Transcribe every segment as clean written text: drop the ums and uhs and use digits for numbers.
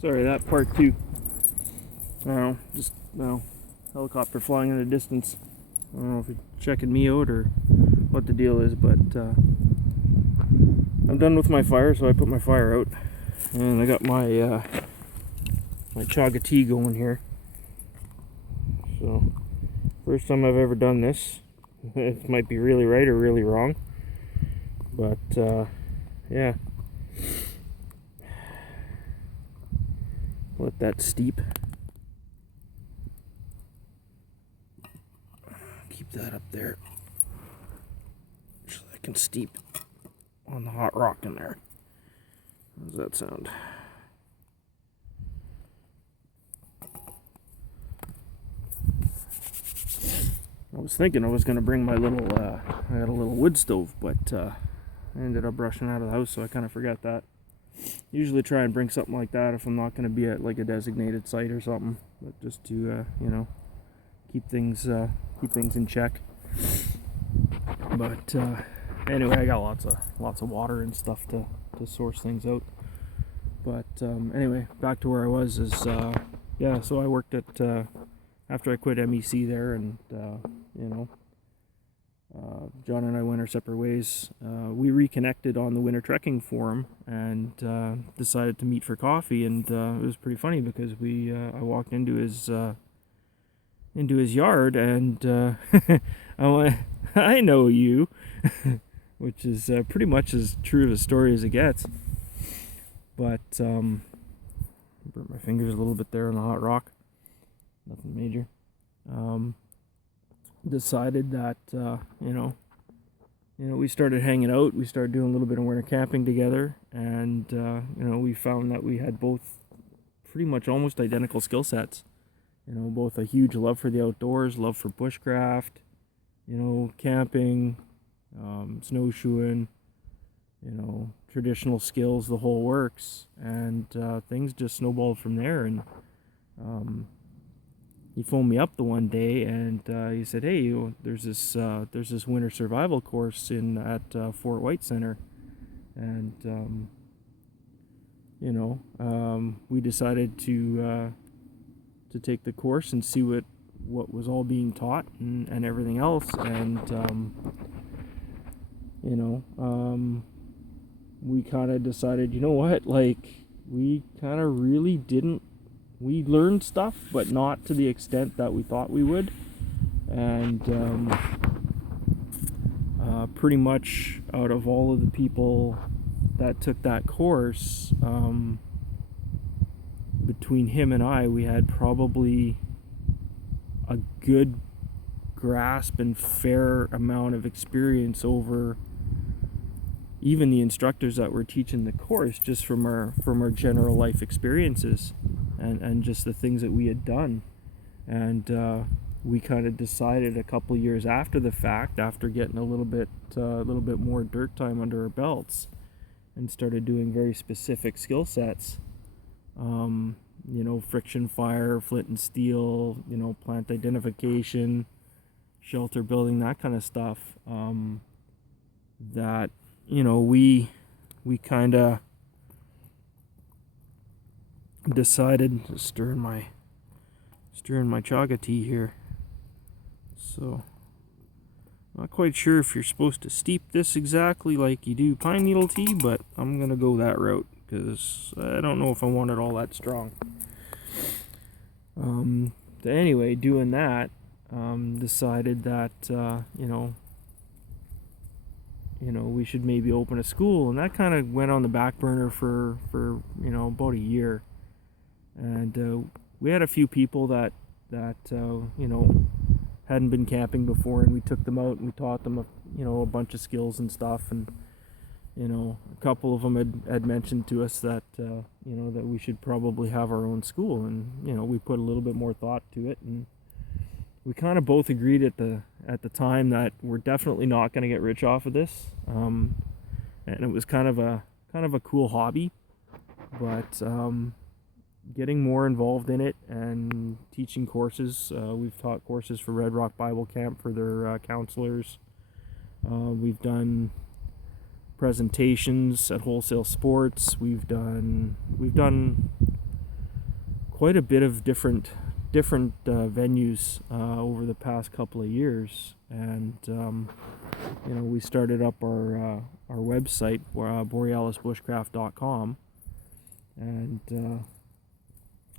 Sorry, that part two. I don't know, just, helicopter flying in the distance. I don't know if you're checking me out or what the deal is, but I'm done with my fire, so I put my fire out. And I got my my chaga tea going here. So, first time I've ever done this. It might be really right or really wrong. But, yeah. Let that steep. Keep that up there so I can steep on the hot rock in there. How does that sound? I was thinking I was going to bring my little, I got a little wood stove, but I ended up rushing out of the house, so I kind of forgot that. Usually try and bring something like that if I'm not going to be at like a designated site or something, but just to, keep things in check. But anyway, I got lots of water and stuff to source things out. But anyway, back to where I was is so I worked at after I quit MEC there, and John and I went our separate ways. We reconnected on the winter trekking forum and decided to meet for coffee, and it was pretty funny because I walked into his yard, and I went, "I know you," which is pretty much as true of a story as it gets. But burnt my fingers a little bit there on the hot rock. Nothing major. Decided that we started hanging out. We started doing a little bit of winter camping together, and we found that we had both pretty much almost identical skill sets. Both a huge love for the outdoors, love for bushcraft, camping, snowshoeing, traditional skills, the whole works, and things just snowballed from there. And he phoned me up the one day, and he said, "Hey, there's this winter survival course at Fort White Center," and we decided to take the course and see what was all being taught and everything else. And we kind of decided, we kind of really didn't. We learned stuff, but not to the extent that we thought we would. And pretty much out of all of the people that took that course, between him and I, we had probably a good grasp and fair amount of experience over even the instructors that were teaching the course, just from our general life experiences and just the things that we had done. And we kind of decided a couple years after the fact, after getting a little bit more dirt time under our belts, and started doing very specific skill sets. Friction fire, flint and steel, plant identification, shelter building, that kind of stuff. That we kind of decided, stirring my chaga tea here. So, not quite sure if you're supposed to steep this exactly like you do pine needle tea, but I'm gonna go that route because I don't know if I want it all that strong. Anyway, doing that, decided that we should maybe open a school, and that kind of went on the back burner for about a year. And we had a few people that hadn't been camping before, and we took them out and we taught them a bunch of skills and stuff. And a couple of them had mentioned to us that that we should probably have our own school, and we put a little bit more thought to it, and we kind of both agreed at the time that we're definitely not going to get rich off of this, and it was kind of a cool hobby, but getting more involved in it and teaching courses. We've taught courses for Red Rock Bible Camp for their counselors. We've done presentations at Wholesale Sports. We've done quite a bit of different venues over the past couple of years, and we started up our website, borealisbushcraft.com, and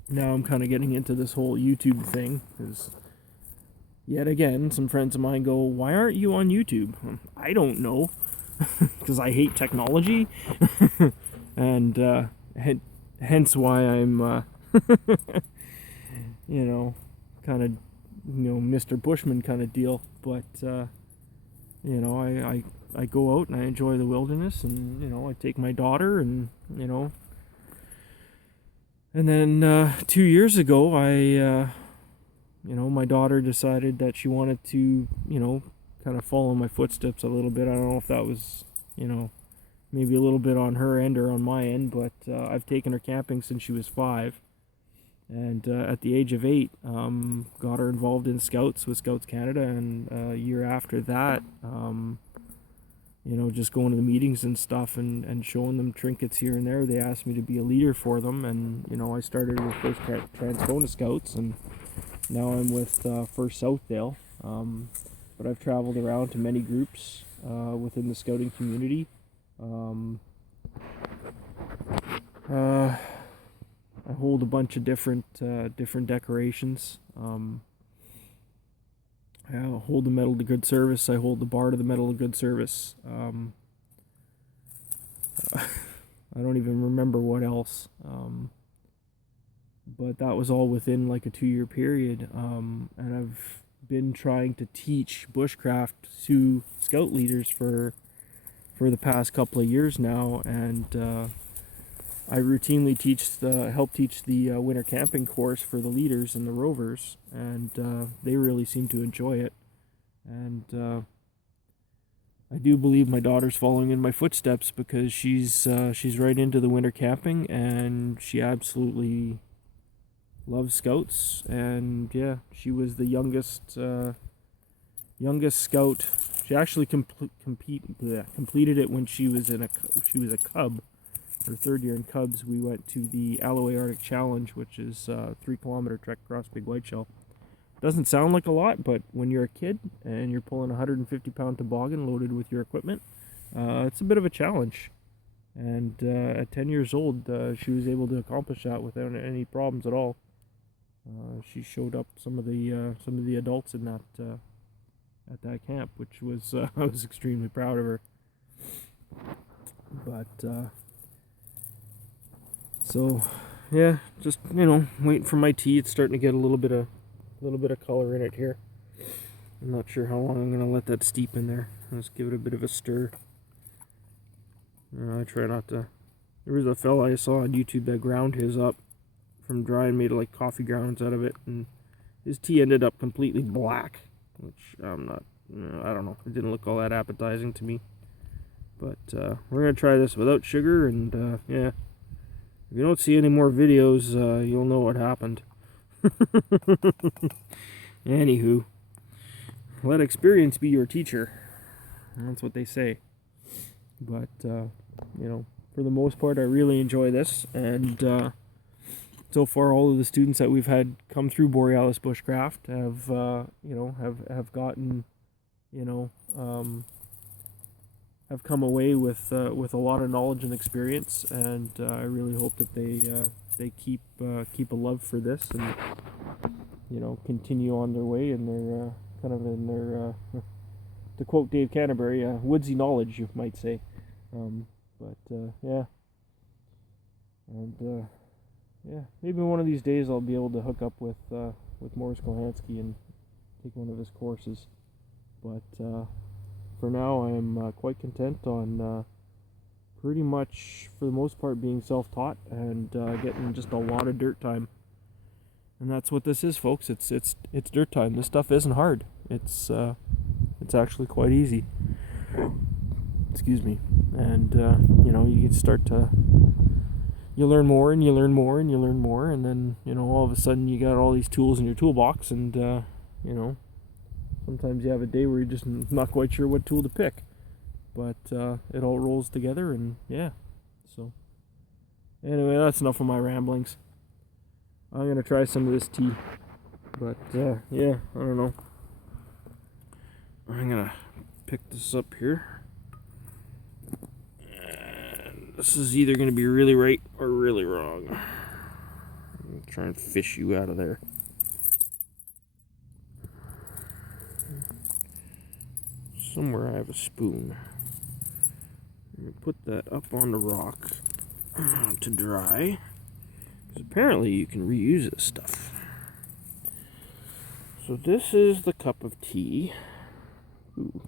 now I'm kind of getting into this whole YouTube thing, because yet again some friends of mine go, why aren't you on YouTube? I don't know, because I hate technology. And hence why I'm kind of Mr. Bushman kind of deal. But I go out and I enjoy the wilderness, and I take my daughter, and and then 2 years ago my daughter decided that she wanted to kind of follow my footsteps a little bit. I don't know if that was maybe a little bit on her end or on my end, but I've taken her camping since she was 5. And at the age of 8, got her involved in Scouts with Scouts Canada, and a year after that, just going to the meetings and stuff, and showing them trinkets here and there. They asked me to be a leader for them, and I started with First Transcona Scouts, and now I'm with First Southdale. But I've traveled around to many groups within the scouting community. I hold a bunch of different decorations. I hold the Medal to Good Service. I hold the Bar to the Medal of Good Service. I don't even remember what else. But that was all within like a 2-year period. And I've been trying to teach bushcraft to scout leaders for the past couple of years now, and I routinely help teach the winter camping course for the leaders and the rovers, and they really seem to enjoy it. And I do believe my daughter's following in my footsteps, because she's right into the winter camping, and she absolutely loves Scouts. And yeah, she was the youngest scout. She actually completed it when she was a cub. Her 3rd year in Cubs, we went to the Alloway Arctic Challenge, which is a 3-kilometer trek across Big Whiteshell. Doesn't sound like a lot, but when you're a kid and you're pulling a 150-pound toboggan loaded with your equipment, it's a bit of a challenge. And at 10 years old, she was able to accomplish that without any problems at all. She showed up some of the adults in that at that camp, which was I was extremely proud of her. But so yeah, just waiting for my tea. It's starting to get a little bit of color in it here. I'm not sure how long I'm gonna let that steep in there. Let's give it a bit of a stir. I try not to. There was a fella I saw on YouTube that ground his up from dry and made like coffee grounds out of it, and his tea ended up completely black, which I'm not. I don't know. It didn't look all that appetizing to me. But we're gonna try this without sugar, and yeah. If you don't see any more videos, you'll know what happened. Anywho, let experience be your teacher. That's what they say. But, for the most part, I really enjoy this. And so far, all of the students that we've had come through Borealis Bushcraft have gotten, have come away with a lot of knowledge and experience, and I really hope that they keep a love for this, and continue on their way in their to quote Dave Canterbury, woodsy knowledge, you might say. Yeah, and yeah, maybe one of these days I'll be able to hook up with Morris Kohansky and take one of his courses, but for now, I am quite content on pretty much, for the most part, being self-taught and getting just a lot of dirt time. And that's what this is, folks. It's dirt time. This stuff isn't hard. It's actually quite easy. Excuse me. And you can start to, you learn more and you learn more and you learn more, and then all of a sudden you got all these tools in your toolbox, and sometimes you have a day where you're just not quite sure what tool to pick, but it all rolls together, and yeah. So anyway, that's enough of my ramblings. I'm gonna try some of this tea. But yeah, I don't know. I'm gonna pick this up here. And this is either gonna be really right or really wrong. I'm gonna try and fish you out of there. Somewhere I have a spoon. I'm gonna put that up on the rock to dry. Because apparently you can reuse this stuff. So this is the cup of tea. Ooh,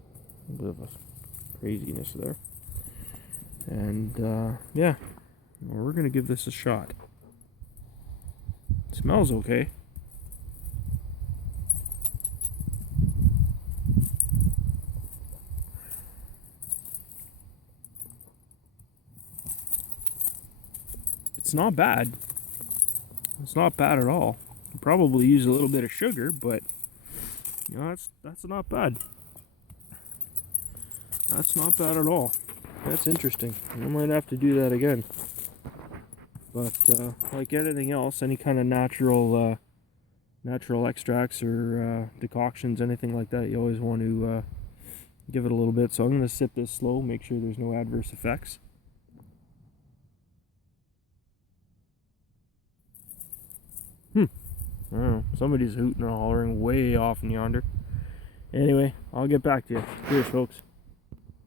a bit of a craziness there. And yeah, well, we're gonna give this a shot. It smells okay. It's not bad. It's not bad at all. Could probably use a little bit of sugar, but you know, that's not bad. That's not bad at all. That's interesting. I might have to do that again. But like anything else, any kind of natural extracts or decoctions, anything like that, you always want to give it a little bit. So I'm going to sip this slow, make sure there's no adverse effects. I don't know. Somebody's hooting or hollering way off in yonder. Anyway, I'll get back to you. Cheers, folks.